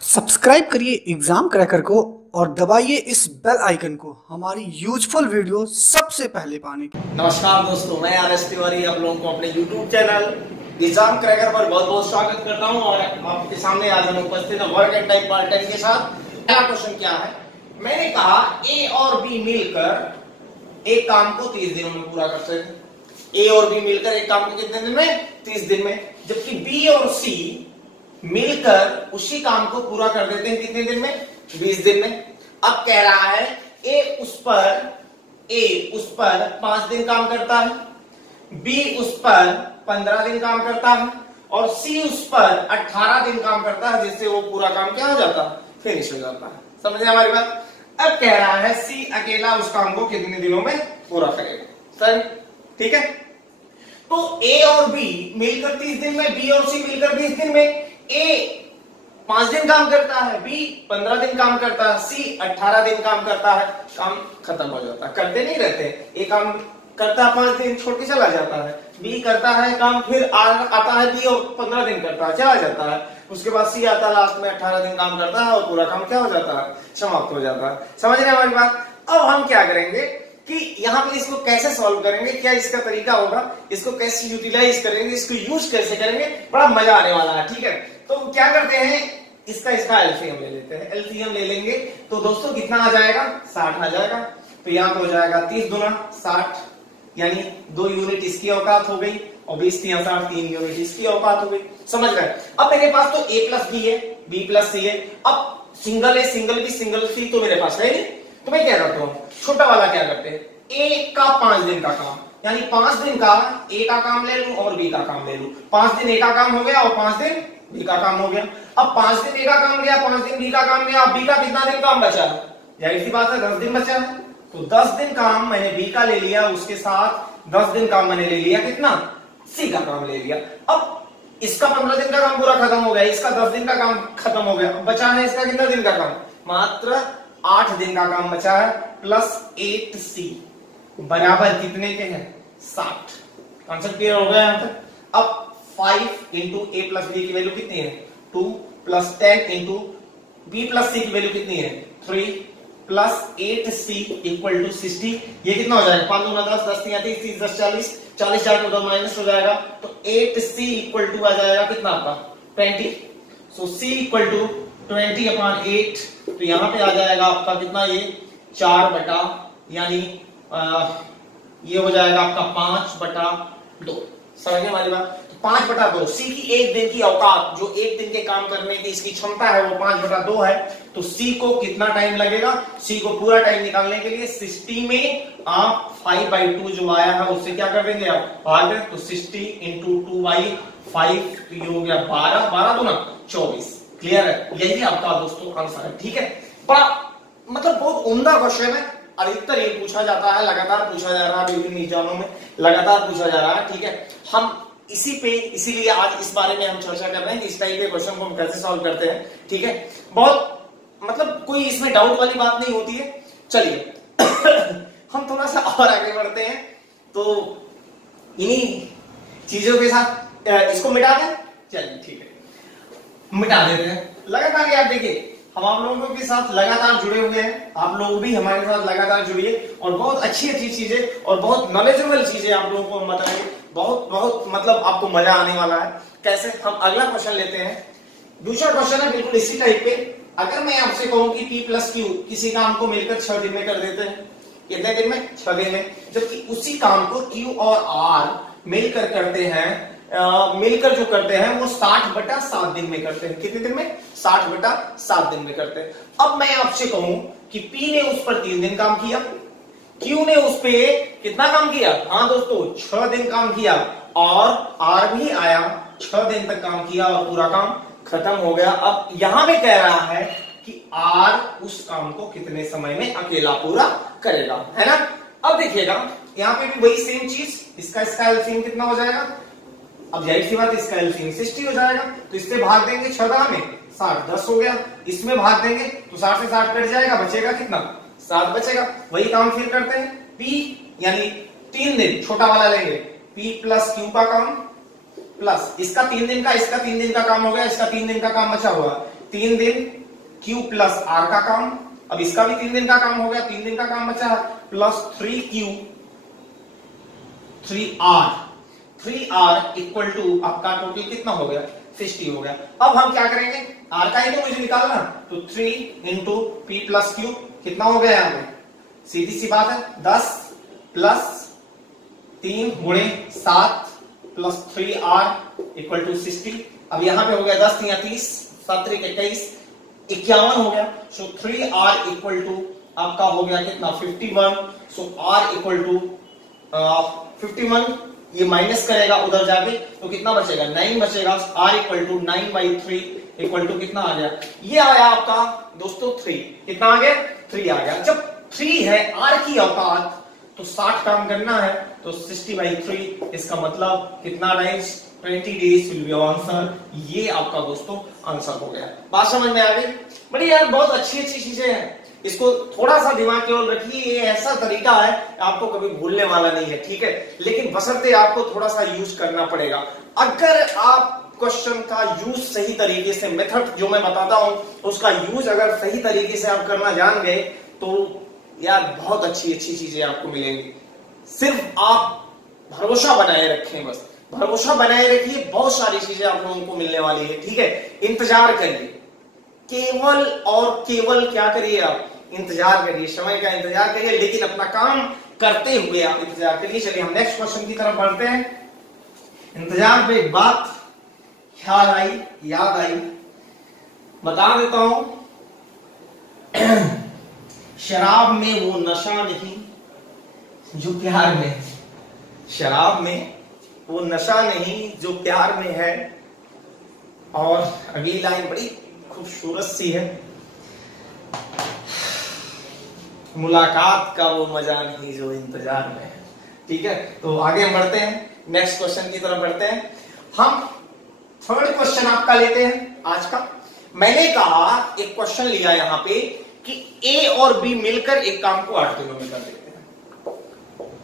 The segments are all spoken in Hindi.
सब्सक्राइब करिए एग्जाम क्रैकर को और दबाइए इस बेल आइकन को हमारी यूजफुल वीडियो सबसे पहले पाने के लिए। नमस्कार दोस्तों, मैं आर.एस. तिवारी आप लोगों को अपने YouTube चैनल एग्जाम क्रैकर पर बहुत बहुत स्वागत करता हूं और आपके सामने आज हम उपस्थित हैं work and time part time के साथ। पहला क्वेश्चन क्या है? मैंने कहा ए और बी मिलकर एक काम को 30 दिनों में पूरा कर सकते हैं। ए और बी मिलकर एक काम को कितने दिन में? 30 दिन में। जबकि बी और सी मिलकर उसी काम को पूरा कर देते हैं कितने दिन में? 20 दिन में। अब कह रहा है ए उस पर 5 दिन काम करता है, बी उस पर 15 दिन काम करता है और सी उस पर 18 दिन काम करता है, जिससे वो पूरा काम क्या हो जाता है? फिनिश हो जाता है। समझे हमारी बात? अब कह रहा है सी अकेला उस काम को कितने दिनों में पूरा करेगा? सर ठीक है, तो ए और बी मिलकर 30 दिन में, बी और सी मिलकर 20 दिन में। ए 5 दिन काम करता है, बी 15 दिन काम करता है, सी 18 दिन काम करता है, काम खत्म हो जाता है। करते नहीं रहते, ए काम करता है 5 दिन, छोड़ के चला जाता है, बी करता है काम, फिर आता है बी और 15 दिन करता है, चला जाता है, उसके बाद सी आता है, लास्ट में 18 दिन काम करता है और पूरा काम क्या हो जाता है? समाप्त हो जाता है। समझ रहे हैं हमारी बात? अब हम क्या करेंगे कि यहाँ पे इसको कैसे सॉल्व करेंगे, क्या इसका तरीका होगा, इसको कैसे यूटिलाइज करेंगे, इसको यूज कैसे करेंगे, बड़ा मजा आने वाला है। ठीक है, तो क्या करते हैं, इसका एलसीएम ले लेते हैं। एलसीएम ले लेंगे तो दोस्तों कितना आ जाएगा? 60 आ जाएगा। तो यहाँ पे हो जाएगा 30 गुना 60, यानी 2 यूनिट इसकी औकात हो गई और 20 3 60, 3 यूनिट इसकी औकात हो गई। समझ गए? अब मेरे पास तो ए प्लस बी है, बी प्लस सी है। अब single A single B single C तो मेरे पास है नहीं, तो मैं क्या करता हूँ, छोटा वाला क्या करते हैं, ए का 5 दिन का काम, यानी 5 दिन का ए का काम ले लूं और बी का काम ले लूं। 5 दिन ए का काम हो गया और 5 दिन बी का काम हो गया। अब 5 दिन ए का काम गया, 5 दिन बी का काम गया। अब बी का कितना दिन काम बचा? जाहिर सी बात है 10 दिन बचा है, तो 10 दिन काम मैंने बी का ले लिया, उसके साथ 10 दिन काम मैंने ले लिया कितना? सी का काम ले लिया। अब इसका 15 दिन का काम पूरा खत्म हो गया, इसका 10 दिन का काम खत्म हो गया। अब बचा है इसका कितना दिन का काम? मात्र 8 दिन का काम बचा है, प्लस 8C बराबर कितने के हैं? 60। आंसर क्लियर हो गया यहां तक? अब 5 इंटू ए प्लस बी की वैल्यू कितनी है? 2 प्लस 10 इंटू बी प्लस सी की वैल्यू कितनी है? 3 प्लस 8C इक्वल टू 60। ये कितना हो जाएगा? 5 दूना 10, 10 3 30, 30 10 40, 40 4 को 2 माइनस हो जाएगा, तो 8C इक्वल टू आ जाएगा कितना आपका? 20। सो C इक्वल टू 20/8। तो यहां पे आ जाएगा आपका कितना? ये 4 यानी ये हो जाएगा आपका 5/2। समझ गए हमारी बात? तो 5/2 सी की एक दिन की औकात, जो एक दिन के काम करने की इसकी क्षमता है, वो 5/2 है। तो सी को कितना टाइम लगेगा? सी को पूरा टाइम निकालने के लिए 60 में आप 5/2 जो आया है उससे क्या कर देंगे आप? भाग। तो 60 इंटू 2/5, तो ये हो गया 12, 12 दूना 24। क्लियर है? यही आपका दोस्तों आंसर है। ठीक है, बड़ा मतलब बहुत उम्दा क्वेश्चन है, अधिकतर ये पूछा जाता है, लगातार पूछा जा रहा है, विभिन्न एग्जामों में लगातार पूछा जा रहा है। ठीक है, हम इसीलिए आज इस बारे में हम चर्चा कर रहे हैं कि इस टाइप के क्वेश्चन को हम कैसे सॉल्व करते हैं। ठीक है, बहुत मतलब कोई इसमें डाउट वाली बात नहीं होती है। चलिए हम थोड़ा सा और आगे बढ़ते हैं, तो इन्हीं चीजों के साथ इसको मिटा दें। चलिए ठीक है, मिटा देते हैं। लगातार आप देखिए, हम आप लोगों के साथ लगातार जुड़े हुए हैं, आप लोग भी हमारे साथ लगातार जुड़िए और बहुत अच्छी अच्छी चीजें और बहुत नॉलेजेबल चीजें आप लोगों को हम बताएंगे। बहुत मतलब आपको मजा आने वाला है। कैसे? हम अगला क्वेश्चन लेते हैं। दूसरा क्वेश्चन है बिल्कुल इसी टाइप पे। अगर मैं आपसे कहूं कि P प्लस Q किसी काम को मिलकर 6 दिन में कर देते हैं, कितने दिन में? 6 दिन में। जबकि उसी काम को Q और R मिलकर करते हैं, मिलकर जो करते हैं वो 60/7 दिन में करते हैं। कितने दिन में? 60/7 दिन में करते हैं। अब मैं आपसे कहूं कि P ने उस पर 3 दिन काम किया, Q ने उस पे कितना काम किया? हाँ दोस्तों, 6 दिन काम किया, और R भी आया, 6 दिन तक काम किया और पूरा काम खत्म हो गया। अब यहां पे कह रहा है कि R उस काम को कितने समय में अकेला पूरा करेगा, है ना? अब देखिएगा, यहां पे भी वही सेम चीज, इसका एलसीएम कितना हो जाएगा? अब जाहिर सी बात, इसका एलसीएम 60 हो जाएगा, तो इससे भाग देंगे 6 में 60, 10 हो गया। इसमें भाग देंगे तो 60 से 60 कट जाएगा, बचेगा कितना? 7 बचेगा। वही काम फिर करते हैं, P यानी 3 दिन, छोटा वाला लेंगे, P प्लस Q का काम प्लस इसका 3 दिन का, इसका 3 दिन का काम हो गया, इसका 3 दिन का काम बचा हुआ, 3 दिन Q प्लस R का काम, अब इसका भी 3 दिन का काम हो गया, 3 दिन का काम बचा है, plus 3Q 3R equal to आपका टोटल कितना हो गया 60 हो गया। अब हम क्या करेंगे, R का ही तो मुझे निकालना, तो 3 इंटू P प्लस Q कितना हो गया यहाँ पे, सीधी सी बात है 10 प्लस 3 गुणे 7 प्लस 3R इक्वल टू 60। अब यहां पे हो गया 10 या 30, 7 3 21 51 हो गया। सो 3R इक्वल टू आपका हो गया कितना 51। सो R इक्वल टू 51, ये माइनस करेगा उधर जाके तो कितना बचेगा 9 बचेगा। R equal to 9/3 equal to कितना आ गया, ये आया आपका दोस्तों 3, कितना आ गया 3 आ गया। जब 3 है R की औकात तो 60 काम करना है, तो 60/3 इसका मतलब कितना times 20 days will be answer. ये आपका दोस्तों आंसर हो गया। बात समझ में आ गई? बड़ी यार बहुत अच्छी अच्छी चीजें हैं, इसको थोड़ा सा दिमाग केवल रखिए, ये ऐसा तरीका है आपको कभी भूलने वाला नहीं है, ठीक है। लेकिन बशर्ते आपको थोड़ा सा यूज करना पड़ेगा। अगर आप क्वेश्चन का यूज सही तरीके से, मेथड जो मैं बताता हूं उसका यूज अगर सही तरीके से आप करना जान गए तो यार बहुत अच्छी अच्छी चीजें आपको मिलेंगी। सिर्फ आप भरोसा बनाए रखें, बस भरोसा बनाए रखिए, बहुत सारी चीजें आप लोगों को मिलने वाली है, ठीक है। इंतजार करिए, केवल और केवल क्या करिए आप इंतजार करिए, समय का इंतजार करिए, लेकिन अपना काम करते हुए आप इंतजार करिए। चलिए हम नेक्स्ट क्वेश्चन की तरफ बढ़ते हैं। इंतजार पे एक बात ख्याल आई, याद आई, बता देता हूं। शराब में वो नशा नहीं जो प्यार में है, शराब में वो नशा नहीं जो प्यार में है। और अगली लाइन बड़ी खूबसूरत सी है, मुलाकात का वो मजा नहीं जो इंतजार में है, ठीक है। तो आगे हम बढ़ते हैं, नेक्स्ट क्वेश्चन की तरफ बढ़ते हैं। हम थर्ड क्वेश्चन आपका लेते हैं आज का। मैंने कहा एक क्वेश्चन लिया यहां पे कि ए और बी मिलकर एक काम को 8 दिनों में कर देते हैं।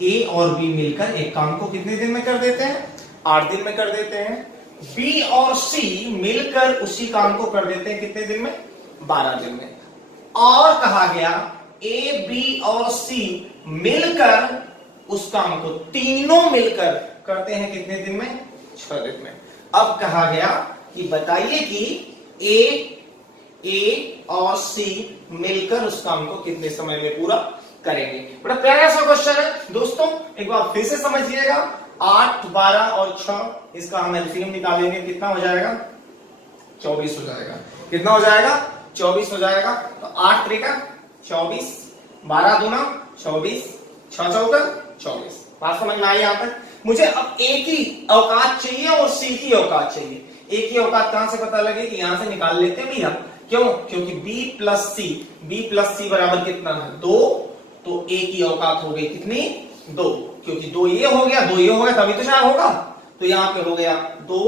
ए और बी मिलकर एक काम को कितने दिन में कर देते हैं, 8 दिन में कर देते हैं। बी और सी मिलकर उसी काम को कर देते हैं कितने दिन में, 12 दिन में। और कहा गया ए बी और सी मिलकर उस काम को तीनों मिलकर करते हैं कितने दिन में, 6 दिन में। अब कहा गया कि बताइए कि ए और सी मिलकर उस काम को कितने समय में पूरा करेंगे। बड़ा प्यारा सा क्वेश्चन है दोस्तों, एक बार फिर से समझिएगा। 8, 12 और 6 इसका हम एलसीएम निकालेंगे, कितना हो जाएगा 24 हो जाएगा। कितना हो जाएगा 24 हो जाएगा। तो 8 त्रिका 24, 12 दूना 24, 6 चौका 24। बात समझ में आई यहाँ तक? मुझे अब ए की औकात चाहिए और सी की औकात चाहिए। ए की औकात कहां से पता लगे कि यहां से निकाल लेते हैं भैया, क्यों, क्योंकि b प्लस सी बराबर कितना है 2, तो a की औकात हो गई कितनी 2, क्योंकि 2 ये हो गया 2 ये हो गया तभी तो 4 होगा। तो यहाँ पे हो गया 2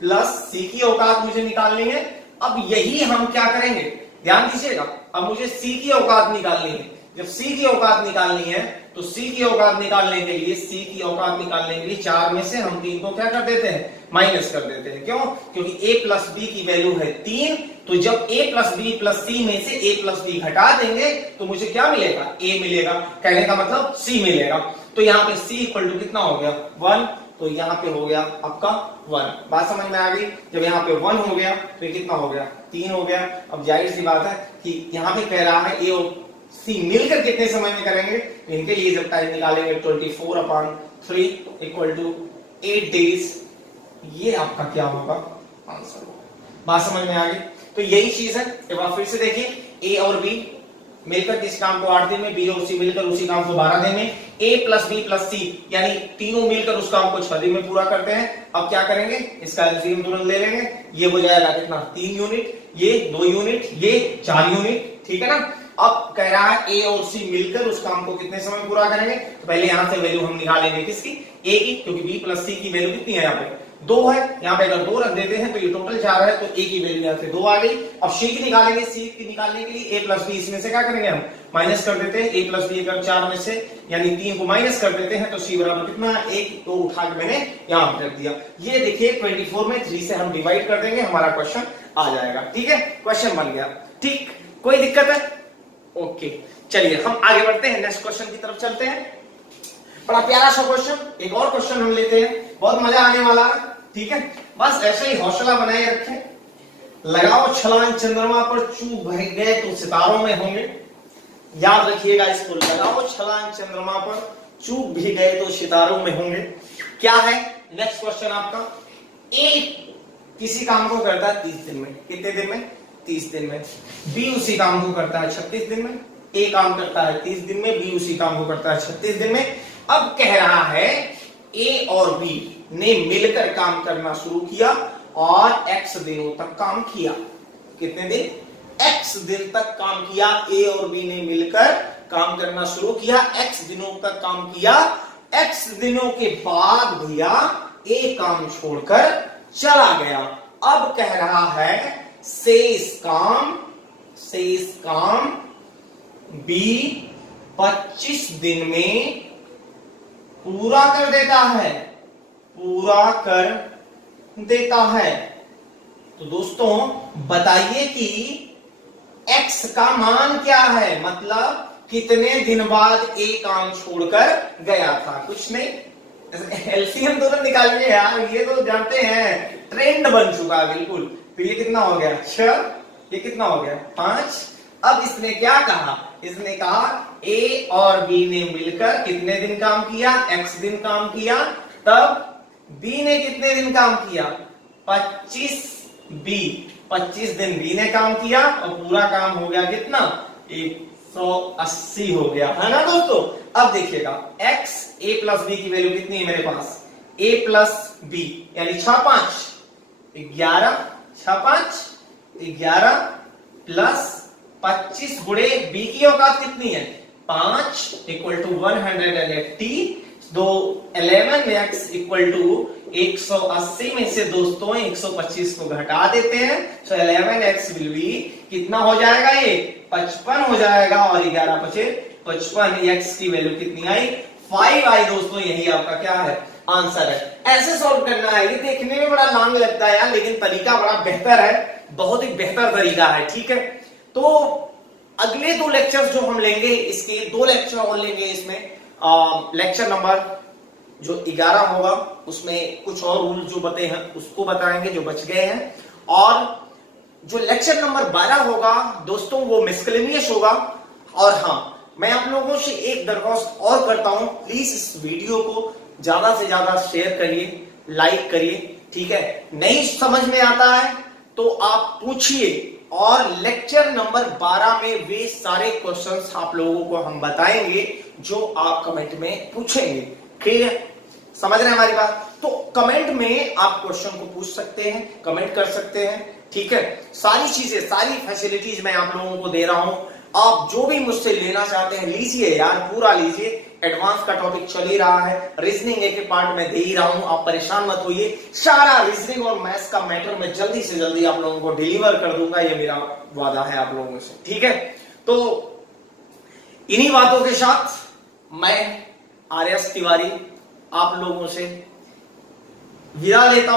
प्लस सी की औकात मुझे निकालनी है। अब यही हम क्या करेंगे, ध्यान दीजिएगा, अब मुझे सी की औकात निकालनी है। जब सी की औकात निकालनी है तो सी की औकात निकालने के लिए, सी की औकात निकालने के लिए 4 में से हम 3 को क्या कर देते हैं, माइनस कर देते हैं। क्यों, क्योंकि a प्लस बी की वैल्यू है 3, तो जब a प्लस बी प्लस सी में से a प्लस बी घटा देंगे तो मुझे क्या मिलेगा, a मिलेगा। कहने का मतलब c मिलेगा। तो यहाँ पे c इक्वल टू कितना हो गया 1, तो यहाँ पे हो गया आपका 1। बात समझ में आ गई? जब यहाँ पे 1 हो गया तो ये कितना हो गया 3 हो गया। अब जाहिर सी बात है कि यहाँ पे कह रहा है a और c मिलकर कितने समय में करेंगे, तो इनके लिए जब टाइम निकालेंगे 24/3 इक्वल टू 8 डेज, ये आपका क्या होगा आंसर होगा। बात समझ में आ गई? तो यही चीज है। एक बार फिर से देखिए, a और b मिलकर किस काम को 8 दिन में, b और c मिलकर उसी काम को 12 दिन में, a plus b plus c यानी तीनों मिलकर उस काम को 6 दिन में पूरा करते हैं। अब क्या करेंगे, इसका एलसीएम तुरंत ले लेंगे, ये हो जाएगा कितना 3 यूनिट, ये 2 यूनिट, ये 4 यूनिट, ठीक है ना। अब कह रहा है a और c मिलकर उस काम को कितने समय पूरा करेंगे, तो पहले यहां से वैल्यू हम निकालेंगे किसकी, a की, क्योंकि b प्लस c की वैल्यू कितनी है यहाँ पे 2 है, यहाँ पे अगर 2 रख देते हैं तो ये टोटल 4 है, तो a की वैल्यू यहाँ से 2 आ गई। अब c की निकालेंगे, c की निकालने के लिए a प्लस b इसमें से क्या करेंगे हम माइनस कर देते हैं, a प्लस b अगर 4 में से यानी 3 को माइनस कर देते हैं तो c बराबर कितना, 1, तो उठा के मैंने यहाँ पे रख दिया। ये देखिए 24 में 3 से हम डिवाइड कर देंगे, हमारा क्वेश्चन आ जाएगा। ठीक है, क्वेश्चन बन गया। ठीक, कोई दिक्कत है? ओके, चलिए हम आगे बढ़ते हैं, नेक्स्ट क्वेश्चन की तरफ चलते हैं। बड़ा प्यारा सा क्वेश्चन, एक और क्वेश्चन हम लेते हैं, बहुत मजा आने वाला है। ठीक है, बस ऐसे ही हौसला बनाए रखें। लगाओ छलांग चंद्रमा पर, चूक गए तो सितारों में होंगे। याद रखिएगा इसको, लगाओ छलांग चंद्रमा पर, चूक भी गए तो सितारों में होंगे। क्या है नेक्स्ट क्वेश्चन आपका? ए किसी काम को करता है 30 दिन में, कितने दिन में? 30 दिन में। बी उसी काम को करता है 36 दिन में। ए काम करता है 30 दिन में, बी उसी काम को करता है 36 दिन में। अब कह रहा है ए और बी ने मिलकर काम करना शुरू किया और x दिनों तक काम किया। कितने दिन? x दिन तक काम किया। ए और बी ने मिलकर काम करना शुरू किया, x दिनों तक काम किया। x दिनों के बाद भैया ए काम छोड़कर चला गया। अब कह रहा है शेष काम बी 25 दिन में पूरा कर देता है। तो दोस्तों बताइए कि x का मान क्या है, मतलब कितने दिन बाद ए काम छोड़कर गया था? कुछ नहीं, एलसीएम तो निकालिए यार, ये तो जानते हैं, ट्रेंड बन चुका है बिल्कुल। तो ये कितना हो गया? 6, ये कितना हो गया? 5। अब इसने क्या कहा? इसने कहा ए और बी ने मिलकर कितने दिन काम किया? x दिन काम किया। तब बी ने कितने दिन काम किया? 25 दिन बी ने काम किया और पूरा काम हो गया कितना? 180 हो गया, है ना दोस्तों। अब देखिएगा x a प्लस बी की वैल्यू कितनी है मेरे पास? a प्लस बी यानी 6 5 11, 6 5 11 प्लस 25 गुणे बी की औकात कितनी है? 5 इक्वल टू 180। दो 11x इक्वल टू 180 में से दोस्तों 125 को घटा देते हैं, तो 11x विल बी कितना हो जाएगा? ये 55 हो जाएगा और 11 बचे 55। x की वैल्यू कितनी आई? 5 आई दोस्तों। यही आपका क्या है? आंसर है। ऐसे सॉल्व करना है। ये देखने में बड़ा लॉन्ग लगता है यार, लेकिन तरीका बड़ा बेहतर है, बहुत ही बेहतर तरीका है। ठीक है, तो अगले 2 लेक्चर्स जो हम लेंगे, इसके 2 लेक्चर और लेंगे इसमें। लेक्चर नंबर जो 11 होगा उसमें कुछ और रूल जो बते हैं उसको बताएंगे जो बच गए हैं, और जो लेक्चर नंबर 12 होगा दोस्तों वो मिसलेनियस होगा। और हाँ, मैं आप लोगों से एक दरख्वास्त और करता हूं, प्लीज इस वीडियो को ज्यादा से ज्यादा शेयर करिए, लाइक करिए। ठीक है, नहीं समझ में आता है तो आप पूछिए, और लेक्चर नंबर 12 में वे सारे क्वेश्चंस आप लोगों को हम बताएंगे जो आप कमेंट में पूछेंगे। ठीक है, समझ रहे हैं हमारी बात? तो कमेंट में आप क्वेश्चन को पूछ सकते हैं, कमेंट कर सकते हैं। ठीक है, सारी चीजें, सारी फैसिलिटीज मैं आप लोगों को दे रहा हूं। आप जो भी मुझसे लेना चाहते हैं लीजिए यार, पूरा लीजिए। एडवांस का टॉपिक चल ही रहा है, रीजनिंग एक पार्ट में दे ही रहा हूं, आप परेशान मत होइए। सारा रीजनिंग और मैथ्स का मैटर मैं जल्दी से जल्दी आप लोगों को डिलीवर कर दूंगा, ये मेरा वादा है आप लोगों से। ठीक है, तो इन्हीं बातों के साथ मैं आर्यस तिवारी आप लोगों से विदा लेता हूं।